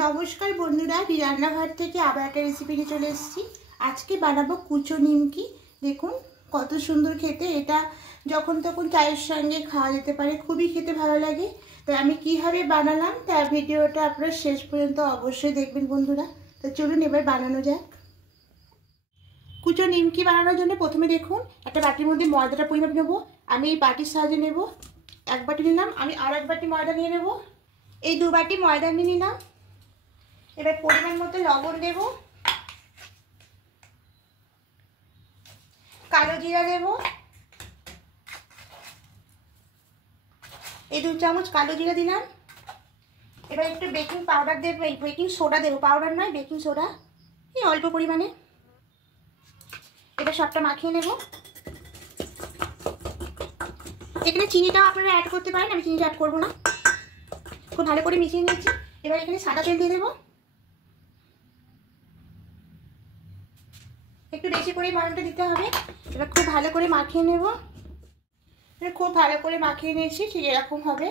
নমস্কার বন্ধুরা, রান্নাঘর থেকে আবার একটা রেসিপি নিয়ে চলে এসেছি। আজকে বানাবো কুচো নিমকি। দেখুন কত সুন্দর খেতে, এটা যখন তখন চায়ের সঙ্গে খাওয়া যেতে পারে, খুবই খেতে ভালো লাগে। তাই আমি কিভাবে বানালাম তার ভিডিওটা আপনারা শেষ পর্যন্ত অবশ্যই দেখবেন বন্ধুরা। তো চলুন এবার বানানো যাক। কুচো নিমকি বানানোর জন্য প্রথমে দেখুন একটা বাটির মধ্যে ময়দাটা পরিমাপ নেব। আমি এই বাটির সাহায্যে নেব, এক বাটি নিলাম। আমি আর এক বাটি ময়দা নিয়ে নেব। এই 2 বাটি ময়দা নিয়ে নিলাম। এবার পরিমাণ মতো লবণ দেব, কালো জিরা দেব, এই 2 চামচ কালো জিরা দিলাম। এবার একটু বেকিং পাউডার দেব, বেকিং সোডা দেবো, পাউডার নয় বেকিং সোডা, এই অল্প পরিমাণে। এবার সবটা মাখিয়ে নেব। এখানে চিনিটাও আপনারা অ্যাড করতে পারেন, আমি চিনিটা অ্যাড করবো না। খুব ভালো করে মিশিয়ে নিচ্ছি। এবার এখানে সাদা তেল দিয়ে দেবো, একটু বেশি করে ময়দাটা দিতে হবে। এবার খুব ভালো করে মাখিয়ে নেব। খুব ভালো করে মাখিয়ে নিয়েছি, ঠিক এরকম হবে।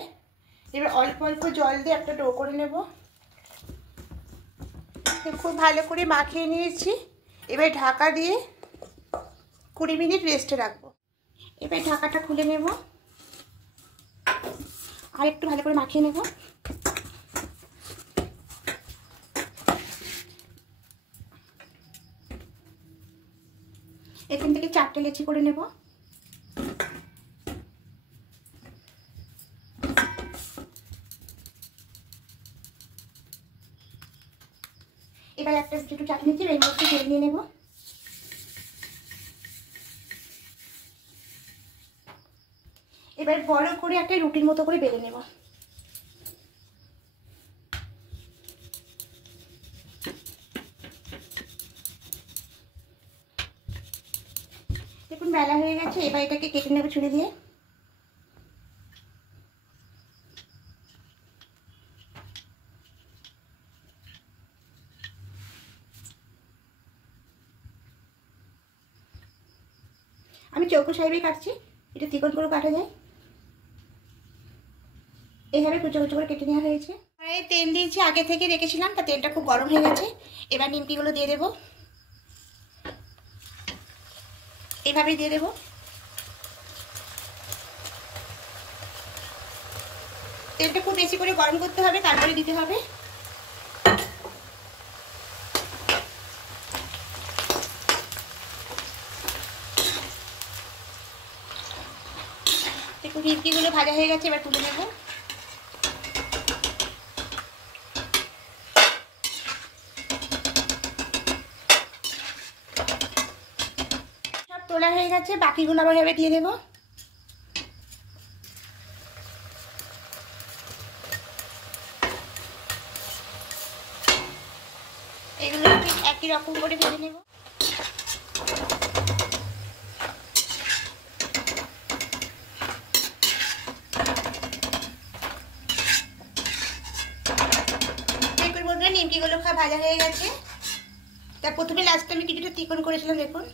এবার অল্প অল্প জল দিয়ে একটা ডো করে নেব। খুব ভালো করে মাখিয়ে নিয়েছি। এবার ঢাকা দিয়ে 20 মিনিট রেস্টে রাখবো। এবার ঢাকাটা খুলে নেব, আর একটু ভালো করে মাখিয়ে নেব। এখান থেকে 4টে লেচি করে নেব। এবার একটা ছোটো চাটনি নিচ্ছি, এর মধ্যে তেল নিয়ে নেব। এবার বড় করে একটা রুটির মতো করে বেলে নেব। দেখুন বেলা হয়ে গেছে। এবার এটাকে কেটে নেব ছুরি দিয়ে। আমি চৌকো সাইজে কাটছি, এটা চিকন করে কাটা যায়। এইভাবে কুচো কুচো করে কেটে নেওয়া হয়েছে। আর তেল দিয়েছি, আগে থেকে রেখেছিলাম, তা তেলটা খুব গরম হয়ে গেছে। এবার নিমকিগুলো দিয়ে দেবো, এইভাবেই দিয়ে দেবো। তেলটা খুব বেশি করে গরম করতে হবে, তারপরে দিতে হবে। দেখুন নিমকিগুলো ভাজা হয়ে গেছে, এবার তুলে নেব। সব তোলা হয়ে গেছে, বাকিগুলো আবার এভাবে দিয়ে দেবো। এগুলো ঠিক একই রকম করে ভেজে নেব। নিমকিগুলো ভাজা হয়ে গেছে। তার প্রথমে লাস্টে আমি কিছুটা চিকন করেছিলাম, দেখুন